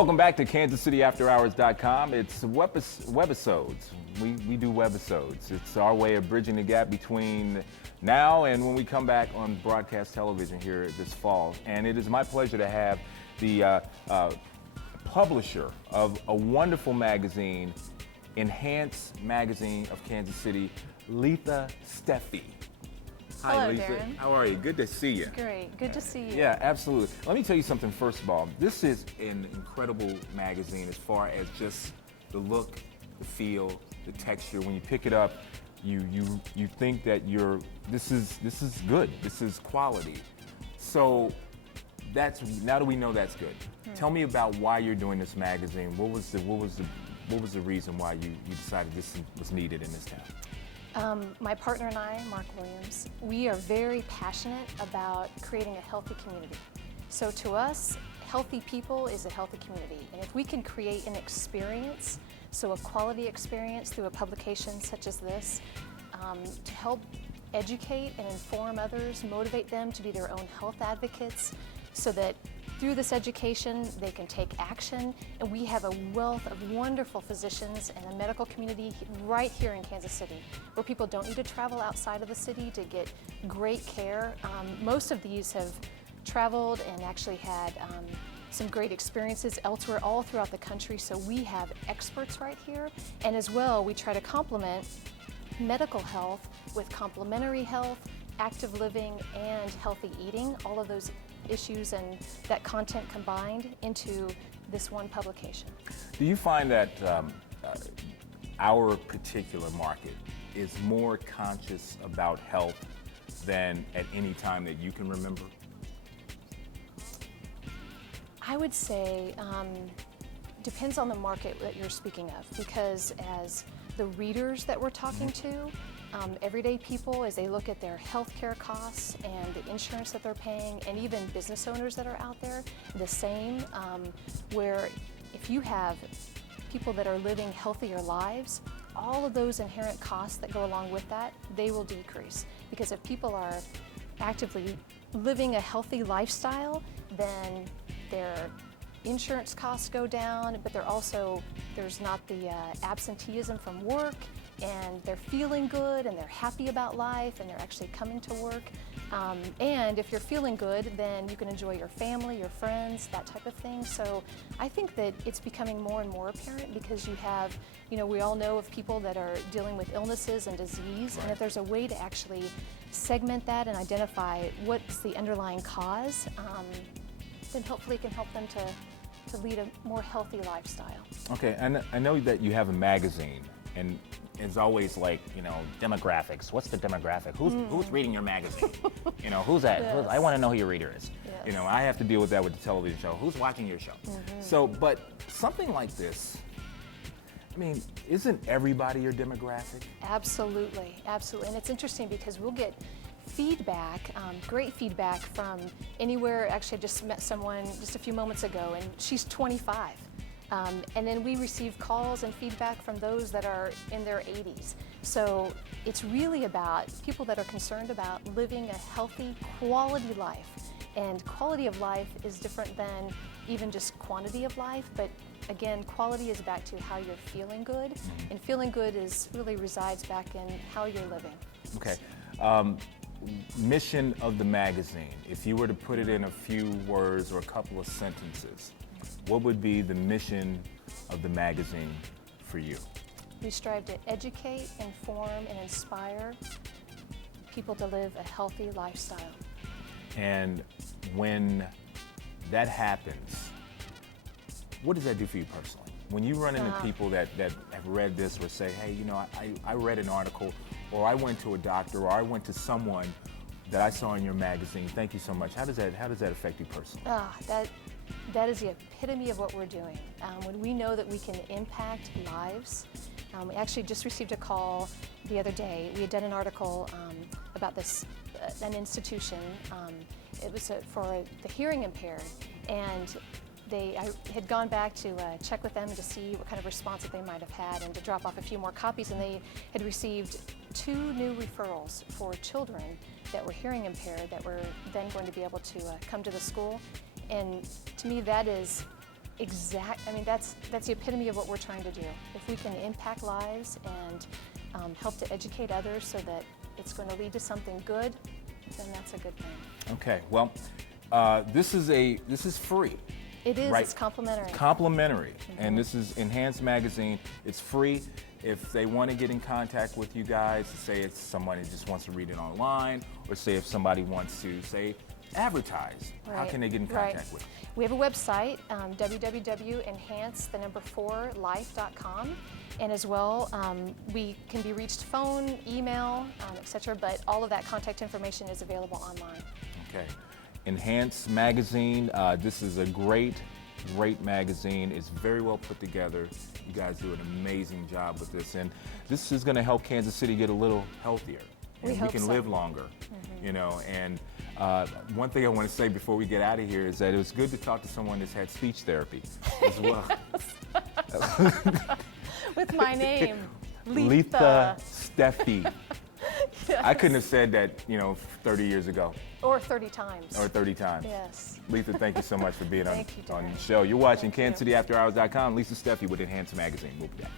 Welcome back to KansasCityAfterHours.com. It's Webisodes. We do Webisodes. It's our way of bridging the gap between now and when we come back on broadcast television here this fall. And it is my pleasure to have the publisher of a wonderful magazine, Enhance Magazine of Kansas City, Letha Steffey. Hi, Hello, Lisa. Darron. How are you? Good to see you. Great. Good to see you. Yeah, absolutely. Let me tell you something first of all. This is an incredible magazine as far as just the look, the feel, the texture. When you pick it up, you think that this is good. This is quality. So now that we know that's good. Tell me about why you're doing this magazine. What was the reason why you decided this was needed in this town? My partner and I, Mark Williams, we are very passionate about creating a healthy community. So to us, healthy people is a healthy community. And if we can create an experience, so a quality experience through a publication such as this, to help educate and inform others, motivate them to be their own health advocates, so that through this education, they can take action, and we have a wealth of wonderful physicians and a medical community right here in Kansas City, where people don't need to travel outside of the city to get great care. Most of these have traveled and actually had some great experiences elsewhere all throughout the country, so we have experts right here. And as well, we try to complement medical health with complementary health, active living, and healthy eating, all of those issues and that content combined into this one publication. Do you find that our particular market is more conscious about health than at any time that you can remember? I would say depends on the market that you're speaking of, because as the readers that we're talking to, everyday people, as they look at their healthcare costs and the insurance that they're paying, and even business owners that are out there, the same, where if you have people that are living healthier lives, all of those inherent costs that go along with that, they will decrease. Because if people are actively living a healthy lifestyle, then their insurance costs go down, but there's not the absenteeism from work, and they're feeling good and they're happy about life and they're actually coming to work. And if you're feeling good, then you can enjoy your family, your friends, that type of thing. So I think that it's becoming more and more apparent, because you have, we all know of people that are dealing with illnesses and disease, and if there's a way to actually segment that and identify what's the underlying cause, then hopefully it can help them to lead a more healthy lifestyle. Okay, and I know that you have a magazine, and it's always like, demographics. What's the demographic? Who's reading your magazine? Who's that? Yes. I want to know who your reader is. Yes. I have to deal with that with the television show. Who's watching your show? So, but something like this, isn't everybody your demographic? Absolutely, absolutely. And it's interesting because we'll get feedback, great feedback from anywhere. Actually, I just met someone just a few moments ago, and she's 25. And then we receive calls and feedback from those that are in their 80s. So it's really about people that are concerned about living a healthy, quality life. And quality of life is different than even just quantity of life, but again, quality is back to how you're feeling good, and feeling good really resides back in how you're living. Okay. Mission of the magazine, if you were to put it in a few words or a couple of sentences, what would be the mission of the magazine for you? We strive to educate, inform, and inspire people to live a healthy lifestyle. And when that happens, what does that do for you personally? When you run into people that have read this or say, hey, I read an article, or I went to a doctor, or I went to someone that I saw in your magazine, thank you so much. How does that affect you personally? That is the epitome of what we're doing. When we know that we can impact lives. We actually just received a call the other day. We had done an article about an institution. It was for the hearing impaired, and I had gone back to check with them to see what kind of response that they might have had, and to drop off a few more copies, and they had received 2 new referrals for children that were hearing impaired that were then going to be able to come to the school. And to me, that is I mean, that's the epitome of what we're trying to do. If we can impact lives and help to educate others so that it's going to lead to something good, then that's a good thing. Okay, well, this is free. It is, right? it's complimentary. It's complimentary, and this is Enhanced Magazine. It's free. If they want to get in contact with you guys, say it's somebody just wants to read it online, or say if somebody wants to, say, advertise, how can they get in contact with you? We have a website, www.enhance4life.com, and as well, we can be reached phone, email, etc., but all of that contact information is available online. Okay. Enhanced Magazine, this is a great magazine. It's very well put together. You guys do an amazing job with this, and this is going to help Kansas City get a little healthier. We And hope we can so. live longer, you know. And one thing I want to say before we get out of here is that it was good to talk to someone that's had speech therapy as well. With my name, Letha Steffey. Yes. I couldn't have said that, 30 years ago. Or 30 times. Or 30 times. Yes. Letha, thank you so much for being Thank you, on Darron. the show. You're watching Thank you. KansasCityAfterHours.com. Letha Steffey with Enhanced Magazine. We'll be back.